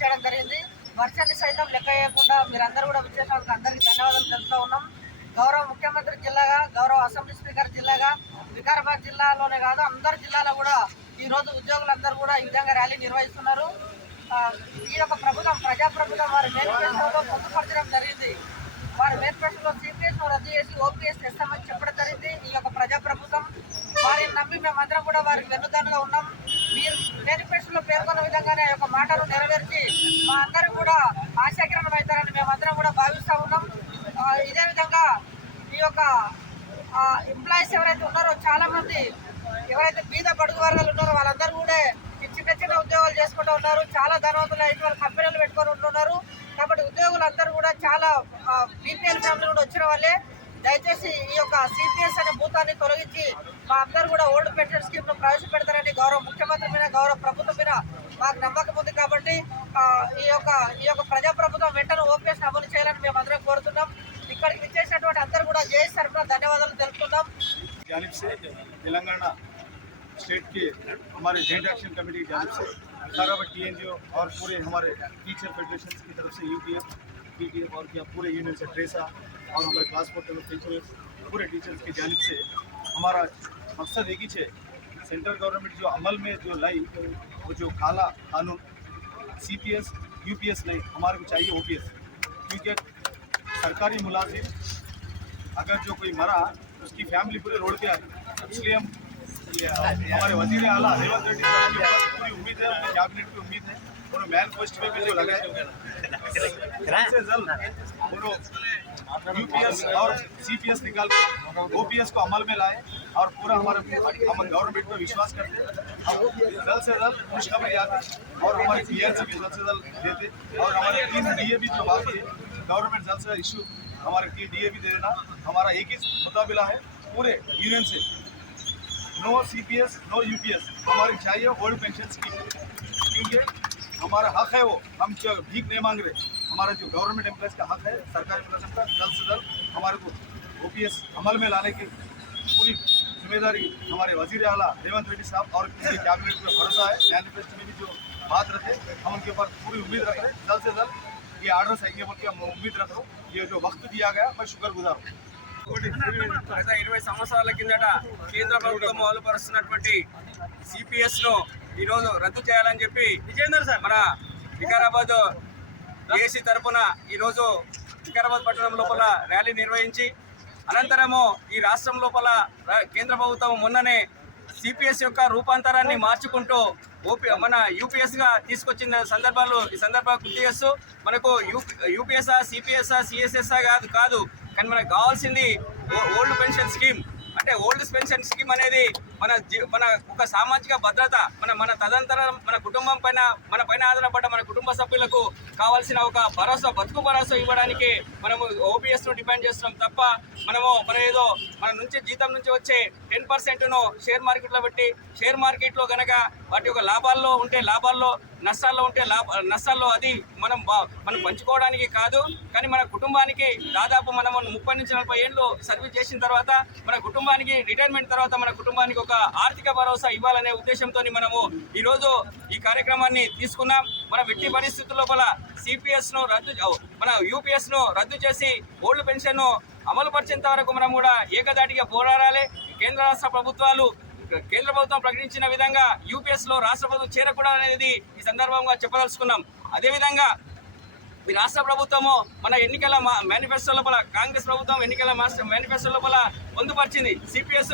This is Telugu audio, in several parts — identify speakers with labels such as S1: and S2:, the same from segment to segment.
S1: చేయడం జరిగింది. వర్షాన్ని సైతం లెక్క చేయకుండా మీరందరూ కూడా విశేషాలకు అందరికీ ధన్యవాదాలు తెలుపుతూ ఉన్నాం. గౌరవ ముఖ్యమంత్రి జిల్లాగా గౌరవ అసెంబ్లీ స్పీకర్ జిల్లాగా వికారాబాద్ జిల్లాలోనే కాదు అందరి జిల్లాలో కూడా ఈరోజు ఉద్యోగులందరూ కూడా ఈ విధంగా ర్యాలీ నిర్వహిస్తున్నారు. ఈ యొక్క ప్రభుత్వం ప్రజాప్రభుత్వం వారి మేనిఫెస్టోలో పొందుపరచడం జరిగింది. వారి మేనిఫెస్టోలో సిపిఎస్ను రద్దు చేసి ఓపీఎస్ తెస్తామని చెప్పడం జరిగింది. ఈ యొక్క ప్రజాప్రభుత్వం వారిని నమ్మి మేమందరం కూడా వారికి వెన్నుదన్నుగా ఉన్నాం. మీరు మేనిఫెస్టోలో పేర్కొన్న విధంగానే ఒక యొక్క మాటను నెరవేర్చి మా అందరూ కూడా ఆశాకిరణం అవుతారని మేమందరం కూడా భావిస్తూ ఉన్నాం. ఇదే విధంగా ఈ యొక్క ఎంప్లాయీస్ ఎవరైతే ఉన్నారో చాలామంది ఎవరైతే బీద పడుగు వర్గాలు ఉన్నారో వాళ్ళందరూ కూడా చిన్న చిన్న ఉద్యోగాలు చేసుకుంటూ ఉన్నారు. చాలా ధనవంతులు అయితే వాళ్ళ కంపెనీలు పెట్టుకొని ఉంటున్నారు. కాబట్టి ఉద్యోగులందరూ కూడా చాలా బీపీఎల్ ఫ్యామిలీ కూడా వచ్చిన వాళ్ళే. దయచేసి ఈ యొక్క సిపిఎస్ అనే భూతాన్ని తొలగించి మా అందరూ కూడా ఓల్డ్ పెన్షన్ స్కీమ్ ను ప్రవేశపెడతారని గౌరవ ముఖ్యమంత్రి మీద గౌరవ ప్రభుత్వం మీద మాకు నమ్మకం ఉంది కాబట్టి ఆ, ఈ యొక్క ఈ యొక్క ప్రజాప్రభుత్వం వెంటనే ఓపీఎస్ అమలు చేయాలని మేము అందరం కోరుతున్నాం ఇక్కడికి విచ్చేసినటువంటి అందరూ కూడా జేఎస్ తరఫున ధన్యవాదాలు తెలుపుతున్నాం
S2: जानिब से तेलंगाना स्टेट के हमारे जॉइंट एक्शन कमेटी की जानिब से विकाराबाद टी और पूरे हमारे टीचर फेडरेशन की तरफ से यूपीएफ पीटीएफ और क्या पूरे यूनियन से ट्रेसा और हमारे क्लास ट्रांसपोर्ट टीचर्स पूरे टीचर्स की जानिब से हमारा मकसद एक ही है सेंट्रल गवर्नमेंट जो अमल में जो लाई वो जो काला कानून C P S U P S नहीं हमारे को चाहिए ओ पी एस क्योंकि सरकारी मुलाजिम अगर जो कोई मरा उसकी फैमिली पूरे रोड पे आ गई इसलिए हम हमारे वज़ीर आला रेवंत रेड्डी साहब की पूरी उम्मीद है उनकी कैबिनेट की उम्मीद है उन्होंने मैन पोस्ट पे भी जो लगाए जल्द उन्होंने यूपीएस और सीपीएस निकाल के ओपीएस को अमल में लाए और पूरा हमारे हम गवर्नमेंट पर विश्वास करते हम जल्द से जल्द खुशखबरी आती और हमारे पीएनसी भी जल्द से जल्द देते और हमारे तीन डी ए भी जो बाकी है। गवर्नमेंट जल्द से जल्द इशू हमारे तीन डी ए भी दे देना। हमारा एक ही मुताबिला है पूरे यूनियन से। No C P S no U P S हमारी चाहिए ओल्ड पेंशन स्कीम क्योंकि हमारा हक है वो। हम भीख नहीं मांग रहे? हमारा जो गवर्नमेंट एम्प्लॉयज का हक है सरकारी मुलाजिम का जल्द से जल्द हमारे को ओपीएस अमल में लाने की पूरी जिम्मेदारी हमारे वजीर आला रेवंत रेड्डी साहब और उनकी कैबिनेट पे भरोसा है मैनिफेस्टो में भी जो बात रखे हम उनके ऊपर पूरी उम्मीद रख रहे हैं जल्द से जल्द ये आर्डर्स आएंगे बोल के हम उम्मीद रख रहे हो ये जो वक्त दिया गया मैं शुक्रगुजार हूँ
S3: గత ఇరవై సంవత్సరాల కిందట కేంద్ర ప్రభుత్వం అమలుపరుస్తున్నటువంటి సిపిఎస్ ను ఈరోజు రద్దు చేయాలని చెప్పి మన వికారాబాద్ ఏసీ తరఫున ఈరోజు వికారాబాద్ పట్టణం లోపల ర్యాలీ నిర్వహించి అనంతరము ఈ రాష్ట్రం లోపల కేంద్ర ప్రభుత్వం మొన్ననే సిపిఎస్ యొక్క రూపాంతరాన్ని మార్చుకుంటూ ఓపీ మన యూపీఎస్గా తీసుకొచ్చిన సందర్భాలు ఈ సందర్భాలు గుర్తు చేస్తూ మనకు యూ యూపీఎస్ఆ సిపిఎస్ఆ సిఎస్ఎస్ఆ కాదు కాదు. కానీ మనకు కావాల్సింది ఓ- ఓల్డ్ పెన్షన్ స్కీమ్. అంటే ఓల్డ్ పెన్షన్ స్కీమ్ అనేది మన జీ- మన ఒక సామాజిక భద్రత మన మన తదంతరం మన కుటుంబం పైన మన పైన ఆధారపడ్డ మన కుటుంబ సభ్యులకు కావాల్సిన ఒక భరోసా బతుకు భరోసా ఇవ్వడానికి మనము ఓపీఎస్ను డిమాండ్ చేస్తున్నాం తప్ప మనము మన ఏదో మన నుంచి జీతం నుంచి వచ్చే టెన్ పర్సెంట్ను షేర్ మార్కెట్లో పెట్టి షేర్ మార్కెట్లో కనుక వాటి యొక్క లాభాల్లో ఉంటే లాభాల్లో నష్టాల్లో ఉంటే లాభ నష్టాల్లో అది మనం బా- మనం పంచుకోవడానికి కాదు. కానీ మన కుటుంబానికి దాదాపు మనం ముప్పై నుంచి నలభై ఏళ్ళు సర్వీస్ చేసిన తర్వాత మన కుటుంబానికి రిటైర్మెంట్ తర్వాత మన కుటుంబానికి ఒక ఆర్థిక భరోసా ఇవ్వాలనే ఉద్దేశంతో మనము ఈరోజు ఈ కార్యక్రమాన్ని తీసుకున్నాం. మన వెట్టి పరిస్థితుల లోపల సిపిఎస్ను రద్దు మన యూపీఎస్ను రద్దు చేసి ఓల్డ్ పెన్షన్ను అమలు పరిచేంత వరకు మనం కూడా ఏకదాటిగా పోరాడాలి. కేంద్ర రాష్ట్ర ప్రభుత్వాలు కేంద్ర ప్రభుత్వం ప్రకటించిన విధంగా యూపీఎస్లో రాష్ట్ర ప్రభుత్వం చేరకూడదు అనేది ఈ సందర్భంగా చెప్పదలుచుకున్నాం. అదేవిధంగా ఈ రాష్ట్ర ప్రభుత్వము మన ఎన్నికల మా- మేనిఫెస్టో లోపల కాంగ్రెస్ ప్రభుత్వం ఎన్నికల మాస్టర్ మేనిఫెస్టో లోపల పొందుపరిచింది. సిపిఎస్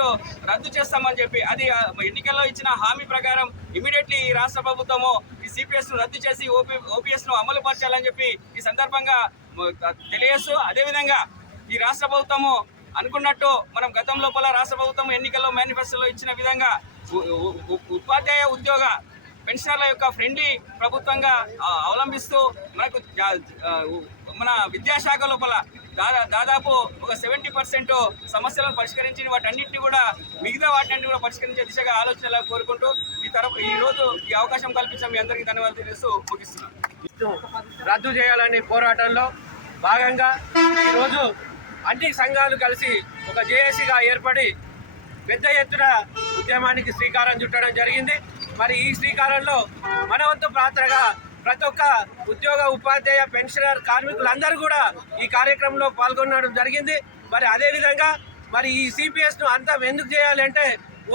S3: రద్దు చేస్తామని చెప్పి అది ఎన్నికల్లో ఇచ్చిన హామీ ప్రకారం ఇమీడియట్లీ ఈ రాష్ట్ర ప్రభుత్వము ఈ సిపిఎస్ రద్దు చేసి ఓపీ ఓపీఎస్ను అమలు పరచాలని చెప్పి ఈ సందర్భంగా మ, తెలియజేస్తూ అదేవిధంగా ఈ రాష్ట్ర ప్రభుత్వము అనుకున్నట్టు మనం గతం లోపల రాష్ట్ర ప్రభుత్వం ఎన్నికల్లో మేనిఫెస్టోలో ఇచ్చిన విధంగా ఉపాధ్యాయ ఉద్యోగ పెన్షనర్ల యొక్క ఫ్రెండ్లీ ప్రభుత్వంగా అవలంబిస్తూ మనకు మన విద్యాశాఖ లోపల దాదా- దాదాపు ఒక సెవెంటీ పర్సెంట్ సమస్యలను పరిష్కరించి వాటన్నింటినీ కూడా మిగతా వాటిని కూడా పరిష్కరించే దిశగా ఆలోచనలు కోరుకుంటూ ఈ తరపు ఈ రోజు ఈ అవకాశం కల్పించిన మీ అందరికీ ధన్యవాదాలు తెలియజేస్తూ ముగిస్తున్నాను
S4: రద్దు చేయాలనే పోరాటంలో భాగంగా ఈరోజు అన్ని సంఘాలు కలిసి ఒక జేఏసీగా ఏర్పడి పెద్ద ఎత్తున ఉద్యమానికి శ్రీకారం చుట్టడం జరిగింది. మరి ఈ శ్రీకారంలో మన వంతు పాత్రగా ప్రతి ఒక్క ఉద్యోగ ఉపాధ్యాయ పెన్షనర్ కార్మికులందరూ కూడా ఈ కార్యక్రమంలో పాల్గొనడం జరిగింది. మరి అదేవిధంగా మరి ఈ సిపిఎస్ను అంతం ఎందుకు చేయాలంటే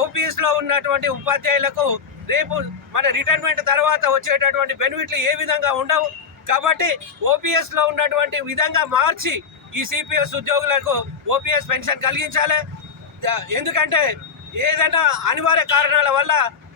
S4: ఓపీఎస్లో ఉన్నటువంటి ఉపాధ్యాయులకు రేపు మన రిటైర్మెంట్ తర్వాత వచ్చేటటువంటి బెనిఫిట్లు ఏ విధంగా ఉండవు. కాబట్టి ఓపీఎస్లో ఉన్నటువంటి విధంగా మార్చి ఈ సిపిఎస్ ఉద్యోగులకు ఓపీఎస్ పెన్షన్ కలిగించాలి. ఎందుకంటే ఏదైనా అనివార్య కారణాల వల్ల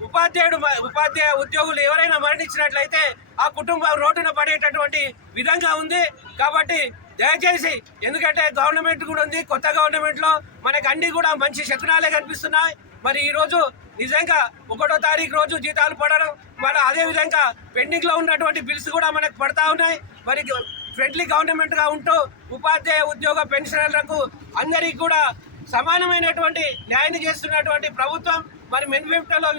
S4: ఉపాధ్యాయుడు ఉపాధ్యాయ ఉద్యోగులు ఎవరైనా మరణించినట్లయితే ఆ కుటుంబం రోడ్డున పడేటటువంటి విధంగా ఉంది కాబట్టి దయచేసి ఎందుకంటే గవర్నమెంట్ కూడా ఉంది కొత్త గవర్నమెంట్లో మనకు అన్ని కూడా మంచి శకునాలే కనిపిస్తున్నాయి. మరి ఈరోజు నిజంగా ఒకటో తారీఖు రోజు జీతాలు పడడం మన అదే విధంగా ఉన్నటువంటి బిల్స్ కూడా మనకు పడతా ఉన్నాయి. మరి ఫ్రెండ్లీ గవర్నమెంట్గా ఉంటూ ఉపాధ్యాయ ఉద్యోగ పెన్షనర్లకు అందరికీ కూడా సమానమైనటువంటి న్యాయం చేస్తున్నటువంటి ప్రభుత్వం మరి మెన్ఫెప్టోలో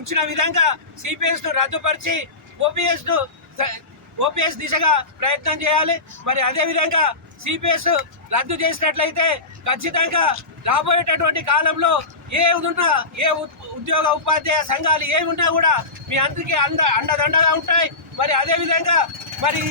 S4: ఉంచిన విధంగా సిపిఎస్ను రద్దుపరిచి ఓపీఎస్ను ఓపీఎస్ దిశగా ప్రయత్నం చేయాలి. మరి అదే విధంగా సిపిఎస్ రద్దు చేసినట్లయితే ఖచ్చితంగా రాబోయేటటువంటి కాలంలో ఏ ఉన్నా ఏ ఉ- ఉద్యోగ ఉపాధ్యాయ సంఘాలు ఏమున్నా కూడా మీ అందరికీ అండ అండదండగా ఉంటాయి. మరి అదే విధంగా మరి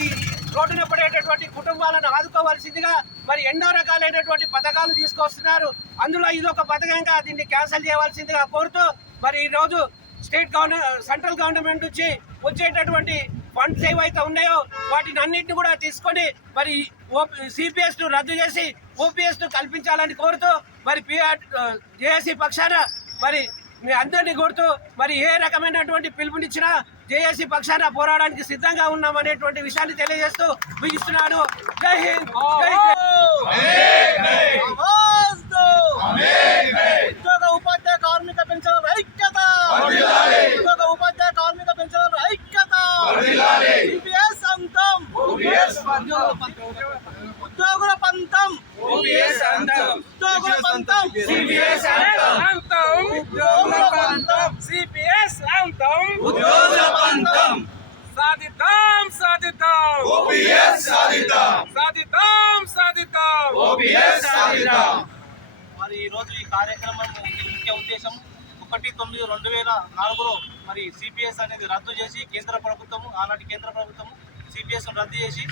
S4: రోడ్డున పడేటటువంటి కుటుంబాలను ఆదుకోవాల్సిందిగా మరి ఎన్నో రకాలైనటువంటి పథకాలు తీసుకొస్తున్నారు. అందులో ఇది ఒక పథకంగా దీన్ని క్యాన్సిల్ చేయవలసిందిగా కోరుతూ మరి ఈరోజు స్టేట్ గవర్నమెంట్ సెంట్రల్ గవర్నమెంట్ నుంచి వచ్చేటటువంటి ఫండ్స్ ఏవైతే ఉన్నాయో వాటిని అన్నింటిని కూడా తీసుకొని మరి సిపిఎస్ను రద్దు చేసి ఓపీఎస్ను కల్పించాలని కోరుతూ మరి పిఆర్ జేఏసీ పక్షాన మరి మీ అందరినీ కోరుతూ మరి ఏ రకమైనటువంటి పిలుపునిచ్చినా జేఏసీ పక్షాన పోరాడానికి సిద్ధంగా ఉన్నామనేటువంటి విషయాన్ని తెలియజేస్తూ ముగిస్తున్నాను జై హింద్.
S5: ఉపాధ్యాయ కార్మిక పెన్షనర్ ఐక్యత. ఉపాధ్యాయ ఐక్యత సిపిఎస్ అంతం. ఉద్యోగుల పంతం. ఉద్యోగుల పంతం.
S3: సిపిఎస్
S5: అంతం. ఉద్యోగుల పంతం.
S6: సిపిఎస్ అంతం.
S5: ఉద్యోగుల పంతం.
S6: సాధిద్దాం సాధిద్దాం.
S5: ఓపీఎస్ సాధిద్దాం.
S6: సాధిద్దాం సాధిద్దాం.
S5: ఓపీఎస్ సాధిద్దాం. మరి ఈ రోజు ఈ కార్యక్రమం ముఖ్య ఉద్దేశం ఒకటి తొమ్మిది రెండు వేల నాలుగులో మరి సిపిఎస్ అనేది రద్దు చేసి కేంద్ర ప్రభుత్వము ఆనాటి కేంద్ర ప్రభుత్వము సిపిఎస్ రద్దు చేసి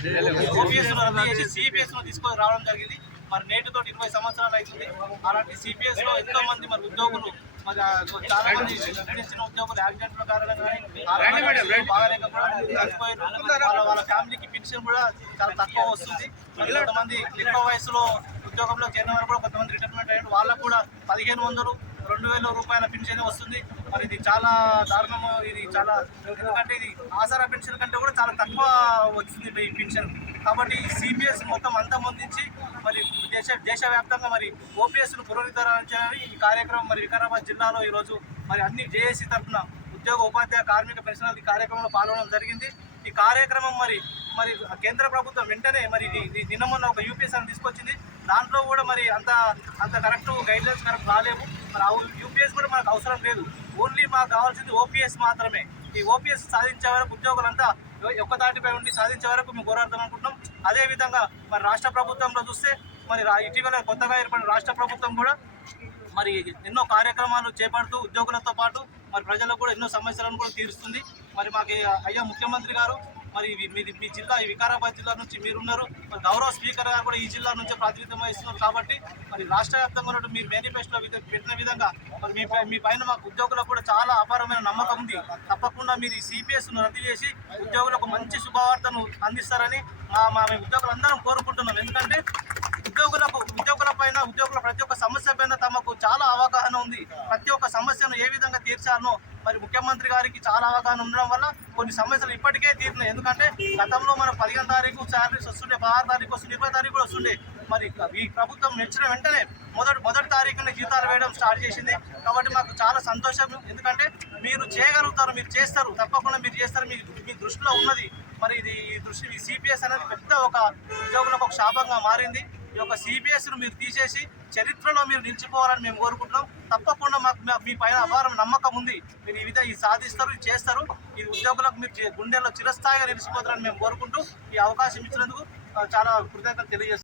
S5: ఓపీఎస్ రద్దు చేసి సిపిఎస్ను తీసుకొని రావడం జరిగింది. మరి నేటితో ఇరవై సంవత్సరాలు అవుతుంది. అలాంటి సిపిఎస్లో ఎంతో మంది మరి ఉద్యోగులు మరి చాలా మంది చిన్న ఉద్యోగులు యాక్సిడెంట్ల కారణంగా కానీ బాగాలేక కూడా వాళ్ళ వాళ్ళ ఫ్యామిలీకి పెన్షన్ కూడా చాలా తక్కువ వస్తుంది. మరి కొంతమంది ఎక్కువ వయసులో ఉద్యోగంలో చేరిన వారు కూడా కొంతమంది రిటైర్మెంట్ అయ్యారు. వాళ్ళకు కూడా పదిహేను వందలు రెండు వేల రూపాయల పెన్షన్ వస్తుంది. మరి ఇది చాలా దారుణము. ఇది చాలా ఎందుకంటే ఇది ఆసరా పెన్షన్ కంటే కూడా చాలా తక్కువ వచ్చింది ఈ పెన్షన్ కాబట్టి సిపిఎస్ మొత్తం అంతమొందించి మరి దేశ దేశవ్యాప్తంగా మరి ఓపీఎస్ను పునరుద్ధరించాలని ఈ కార్యక్రమం మరి వికారాబాద్ జిల్లాలో ఈరోజు మరి అన్ని జేఏసీ తరఫున ఉద్యోగ ఉపాధ్యాయ కార్మిక పెన్షన్ ఈ కార్యక్రమంలో పాల్గొనడం జరిగింది. ఈ కార్యక్రమం మరి మరి కేంద్ర ప్రభుత్వం వెంటనే మరి ఇది నిన్న మొన్న ఒక యూపీఎస్ అని తీసుకొచ్చింది. దాంట్లో కూడా మరి అంత అంత కరెక్ట్ గైడ్లైన్స్ కరెక్ట్ రాలేవు. మరి యూపీఎస్ కూడా మనకు అవసరం లేదు. ఓన్లీ మాకు కావాల్సింది ఓపీఎస్ మాత్రమే. ఈ ఓపీఎస్ సాధించే వరకు ఉద్యోగులంతా ఒక్క దాటిపై ఉండి సాధించే వరకు మేము కోరాడదాం అనుకుంటున్నాం. అదేవిధంగా మరి రాష్ట్ర ప్రభుత్వంలో చూస్తే మరి ఇటీవల కొత్తగా ఏర్పడిన రాష్ట్ర ప్రభుత్వం కూడా మరి ఎన్నో కార్యక్రమాలు చేపడుతూ ఉద్యోగులతో పాటు మరి ప్రజలకు కూడా ఎన్నో సమస్యలను కూడా తీరుస్తుంది. మరి మాకు అయ్యా ముఖ్యమంత్రి గారు మరి ఇవి మీది మీ జిల్లా ఈ వికారాబాద్ జిల్లా నుంచి మీరున్నారు. మరి గౌరవ స్పీకర్ గారు కూడా ఈ జిల్లా నుంచి ప్రాతినిధ్యం వహిస్తున్నారు కాబట్టి మరి రాష్ట్ర వ్యాప్తంగా ఉన్నట్టు మీరు మేనిఫెస్టోలో పెట్టిన విధంగా మరి మీ పై- మీ పైన మాకు ఉద్యోగులకు కూడా చాలా అపారమైన నమ్మకం ఉంది. తప్పకుండా మీరు ఈ సిపిఎస్ను రద్దు చేసి ఉద్యోగులకు మంచి శుభవార్తను అందిస్తారని మా మా ఉద్యోగులందరం కోరుకుంటున్నాం. ఎందుకంటే ఉద్యోగులకు ఉద్యోగుల పైన ఉద్యోగుల ప్రతి ఒక్క సమస్య పైన తమకు చాలా అవగాహన ఉంది. ప్రతి ఒక్క సమస్యను ఏ విధంగా తీర్చాలనో మరి ముఖ్యమంత్రి గారికి చాలా అవగాహన ఉండడం వల్ల కొన్ని సమస్యలు ఇప్పటికే తీరినాయి. ఎందుకంటే గతంలో మన పదిహేను తారీఖు శాలరీస్ వస్తుండే పదహారు తారీఖు వస్తుండే ఇరవై తారీఖు కూడా వస్తుండే. మరి ఈ ప్రభుత్వం నచ్చిన వెంటనే మొదటి మొదటి తారీఖున జీతాలు వేయడం స్టార్ట్ చేసింది. కాబట్టి మాకు చాలా సంతోషం. ఎందుకంటే మీరు చేయగలుగుతారు మీరు చేస్తారు. తప్పకుండా మీరు చేస్తారు. మీ మీ దృష్టిలో ఉన్నది. మరి ఇది ఈ దృష్టి ఈ సిపిఎస్ అనేది పెద్ద ఒక ఉద్యోగులకు ఒక శాపంగా మారింది. ఈ యొక్క సిపిఎస్ను మీరు తీసేసి చరిత్రలో మీరు నిలిచిపోవాలని మేము కోరుకుంటున్నాం. తప్పకుండా మాకు మీ పైన అపారం నమ్మకం ఉంది. మీరు ఈ విధంగా ఇది సాధిస్తారు ఇది చేస్తారు. ఇది ఉద్యోగులకు మీరు చే- గుండెల్లో చిరస్థాయిగా నిలిచిపోతారని మేము కోరుకుంటూ ఈ అవకాశం ఇచ్చినందుకు చాలా కృతజ్ఞత తెలియజేస్తాం